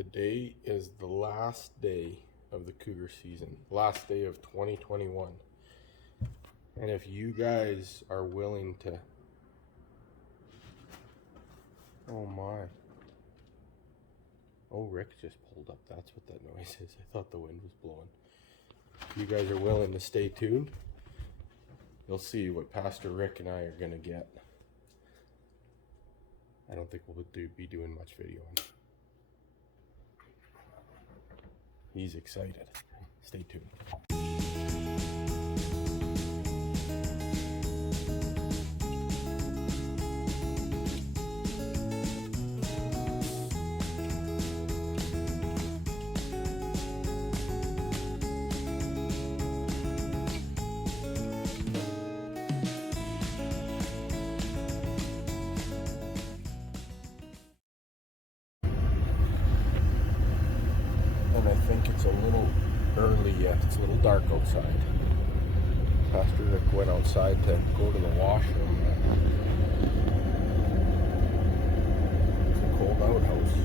Today is the last day of the cougar season, last day of 2021. And if you guys are willing to... Oh my. Oh, Rick just pulled up. That's what that noise is. I thought the wind was blowing. If you guys are willing to stay tuned, you'll see what Pastor Rick and I are going to get. I don't think we'll be doing much video on it. He's excited. Stay tuned. And I think it's a little early yet. It's a little dark outside. Pastor Rick went outside to go to the washroom. It's a cold outhouse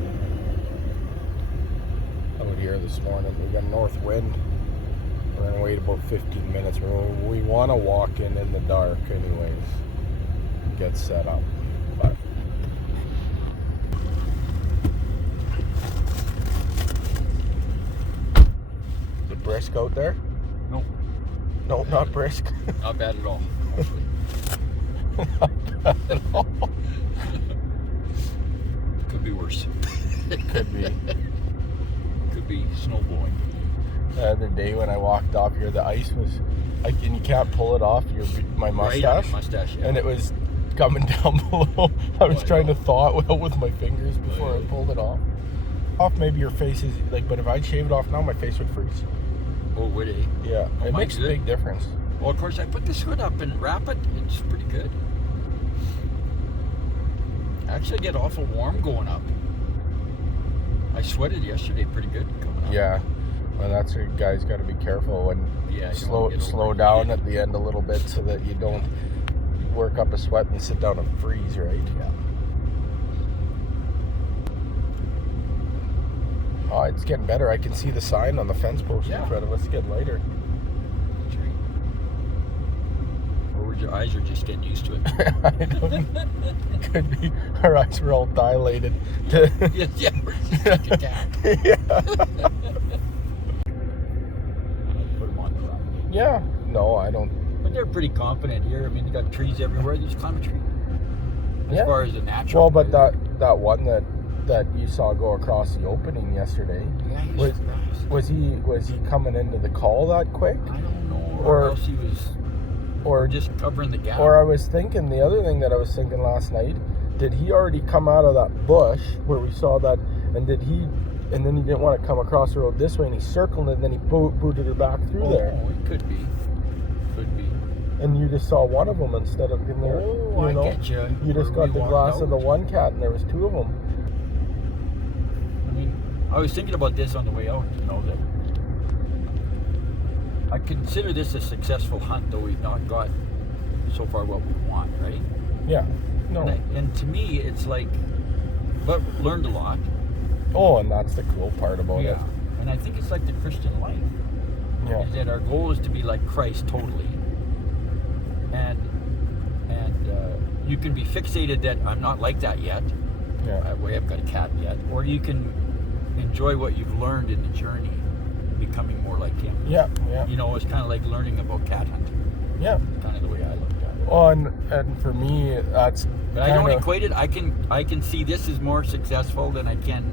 out here this morning. We got a north wind. We're gonna wait about 15 minutes. We want to walk in the dark anyways. Get set up. But brisk out there? Nope. No, not brisk. Not bad at all, actually. Not bad at all. Could be worse. Could be. Could be snow blowing. The other day when I walked off here, the ice was like, and you can't pull it off my mustache. Right on your mustache, yeah. And it was coming down below. I was trying to thaw it with my fingers before I pulled it off. Maybe your face is like, but if I'd shave it off now, my face would freeze. Oh, would it? Yeah, it makes a big difference. Well, of course, I put this hood up and wrap it. It's pretty good. Actually, I get awful warm going up. I sweated yesterday pretty good coming up. Yeah, well, that's where you guys got to be careful and slow down at the end a little bit so that you don't work up a sweat and sit down and freeze, right? Yeah. Oh, it's getting better. I can see the sign on the fence post in front of us. It's getting lighter. That's right. Or your eyes are just getting used to it. I don't know. Could be. Our eyes were all dilated. Yeah, we're just like a cat. Yeah. Put them on the ground. Yeah. No, I don't. But they're pretty confident here. I mean, you got trees everywhere. Just climb a tree. As far as the natural. Well, but that one that you saw go across the opening yesterday. Yeah, was he coming into the call that quick? I don't know. Or else he was just covering the gap. Or I was thinking, the other thing that I was thinking last night, did he already come out of that bush where we saw that, and then he didn't want to come across the road this way, and he circled it, and then he booted her back through there. Oh, it could be. Could be. And you just saw one of them instead of in there. Oh, I get you. You just got the glass of the one cat, and there was two of them. I was thinking about this on the way out, that I consider this a successful hunt, though we've not got so far what we want, right? Yeah. No. And to me, it's like, but learned a lot. Oh, and that's the cool part about it. Yeah. And I think it's like the Christian life. Yeah. Is that our goal is to be like Christ totally. And you can be fixated that I'm not like that yet. Yeah. I haven't got a cat yet. Or you can enjoy what you've learned in the journey, becoming more like him. Yeah, yeah. It's kind of like learning about cat hunting. Yeah. Kind of the way I look at it. Well, and for me, that's. But I don't equate it. I can see this is more successful than I can.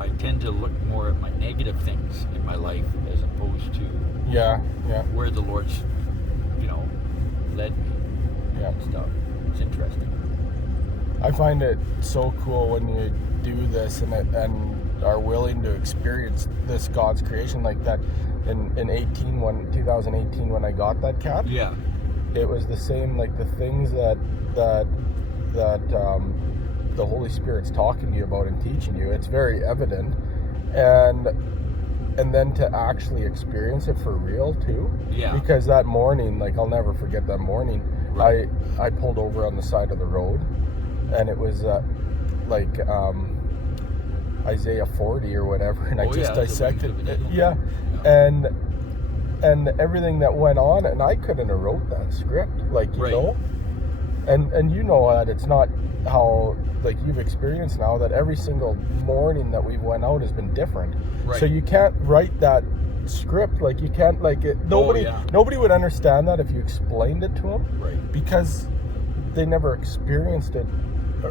I tend to look more at my negative things in my life as opposed to where the Lord's, led me. Yeah. And stuff. It's interesting. I find it so cool when you do this and are willing to experience this God's creation like that. In 2018 when I got that cat, it was the same, like the things that the Holy Spirit's talking to you about and teaching you. It's very evident, and then to actually experience it for real too. Yeah. Because that morning, like I'll never forget that morning. Right. I pulled over on the side of the road, and it was Isaiah 40 or whatever, and I just dissected it. Yeah. And everything that went on, and I couldn't have wrote that script, like, you know. And you know that it's not how, like, you've experienced now, that every single morning that we've went out has been different. So you can't write that script, like, you can't, like, nobody would understand that if you explained it to them, because they never experienced it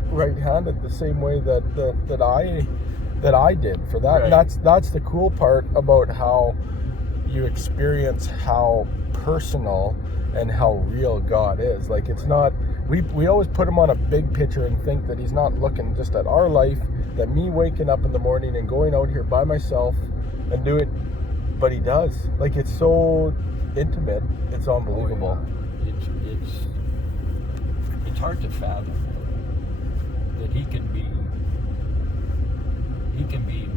right-handed the same way that I did for that. And that's the cool part about how you experience how personal and how real God is. Like, it's not, we always put him on a big picture and think that he's not looking just at our life, that me waking up in the morning and going out here by myself and do it, but he does. Like, it's so intimate, it's unbelievable. It's hard to fathom that he can be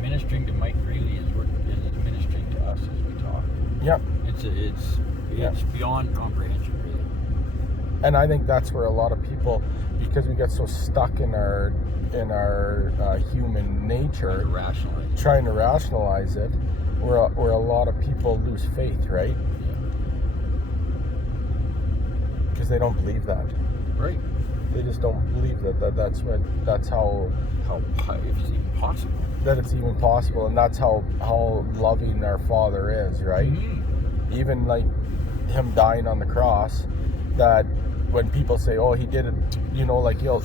ministering to Mike Greeley as he's ministering to us as we talk. Yeah. It's beyond comprehension, really. And I think that's where a lot of people, because we get so stuck in our human nature, trying to rationalize it, where a lot of people lose faith, right? Because they don't believe that. Right. They just don't believe that's how it's even possible. That it's even possible, and that's how loving our Father is, right? Mm-hmm. Even like him dying on the cross, that when people say, "Oh, he did it," you know, like they'll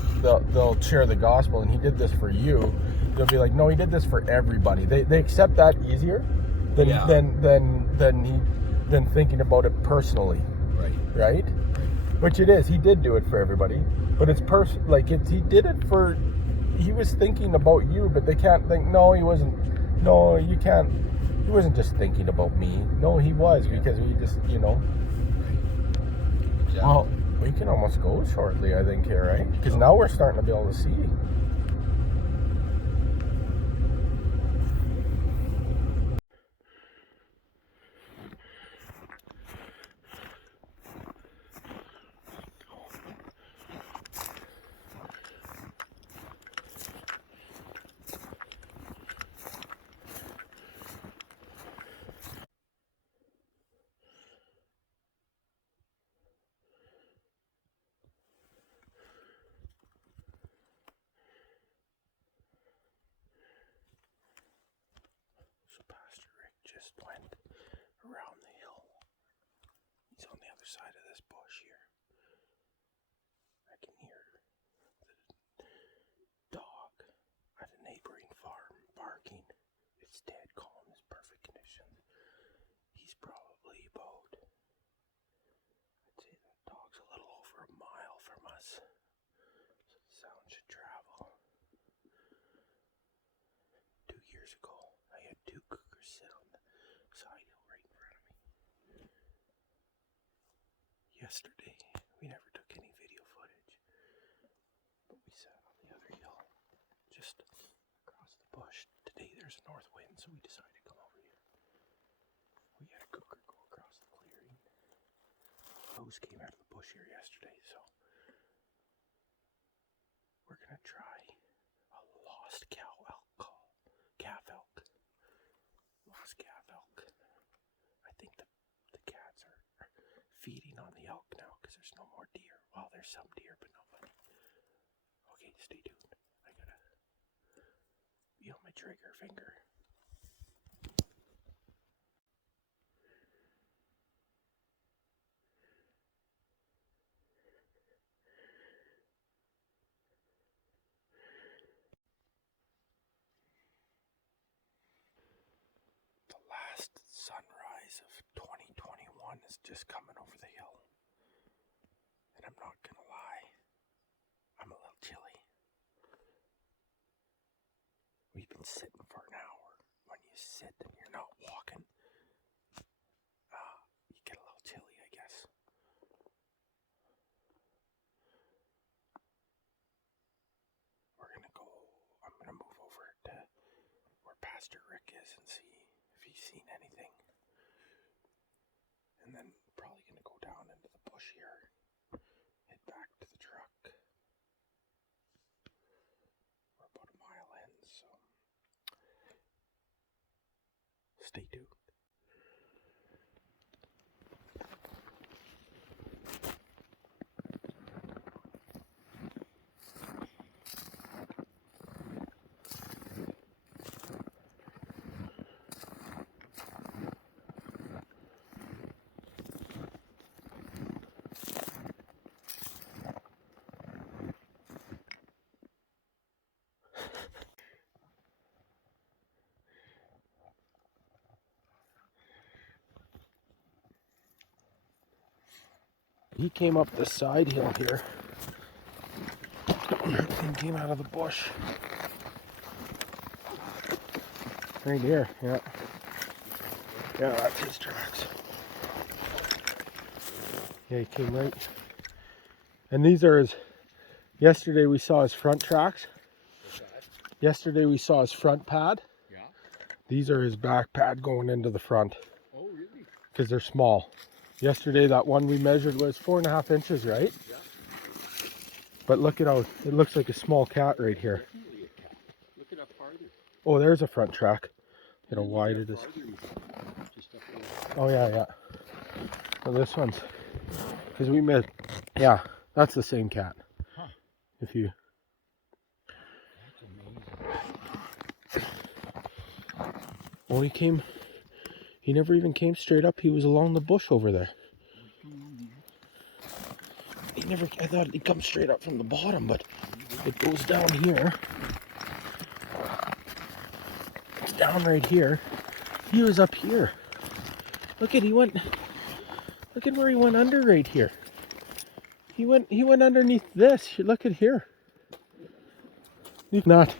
share the gospel, and he did this for you. They'll be like, "No, he did this for everybody." They accept that easier than thinking about it personally, right? Which it is. He did do it for everybody, but it's he did it for. He was thinking about you, but they can't think, no, he wasn't. No, you can't. He wasn't just thinking about me. No, he was, because we just, you know. Exactly. Well, we can almost go shortly, I think, here, right? Because now we're starting to be able to see. Pastor Rick just went around the hill. He's on the other side of this bush here. I can hear the dog at a neighboring farm barking. It's dead calm, it's perfect condition. He's probably about, I'd say that dog's a little over a mile from us, so the sound should travel. 2 years ago, I had 2 cougars sit on the side hill right in front of me. Yesterday, we never took any video footage, but we sat on the other hill, just across the bush. Today there's a north wind, so we decided to come over here. We had a cougar go across the clearing. Those came out of the bush here yesterday, so we're gonna try a lost calf elk. Lost calf elk. I think the cats are feeding on the elk now because there's no more deer. Well, there's some deer, but not many. Okay, stay tuned. I gotta feel my trigger finger. The last sunrise of 2021 is just coming over the hill. And I'm not gonna lie, I'm a little chilly. We've been sitting for an hour. When you sit and you're not walking, you get a little chilly, I guess. I'm gonna move over to where Pastor Rick is and see if he's seen anything. And then probably gonna go down into the bush here, head back to the truck. We're about a mile in, so Stay tuned. He came up the side hill here and came out of the bush. Right here, yeah. Yeah, that's his tracks. Yeah, he came right. And these are his, yesterday we saw his front tracks. Yesterday we saw his front pad. Yeah. These are his back pad going into the front. Oh, really? Because they're small. Yesterday that one we measured was 4.5 inches, right? Yeah. But look at how it looks like a small cat right here. Definitely a cat. Look it up farther. Oh, there's a front track. You know, wide it is. Oh yeah, yeah. So this one's, because we met, yeah, that's the same cat. Huh. If you. That's amazing. Oh, he never even came straight up. He was along the bush over there. I thought he'd come straight up from the bottom, but it goes down here. It's down right here. He was up here. Look at where he went under right here. He went underneath this. Look at here. If not,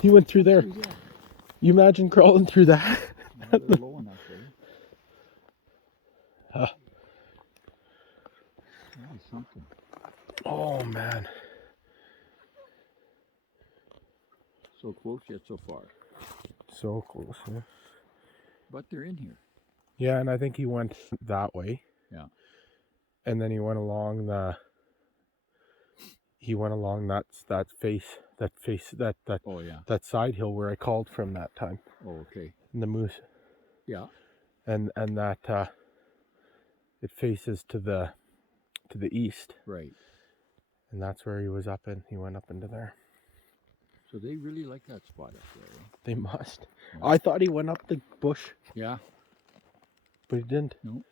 he went through there. You imagine crawling through that? Low enough, eh? Something. Oh man. So close yet so far. So close, yeah. But they're in here. Yeah, and I think he went that way. Yeah. And then he went along that Oh yeah. that side hill where I called from that time. Oh, okay. And the moose. Yeah. And that it faces to the east. Right. And that's where he was up in. He went up into there. So they really like that spot up there, eh? They must. Yeah. I thought he went up the bush. Yeah. But he didn't. No.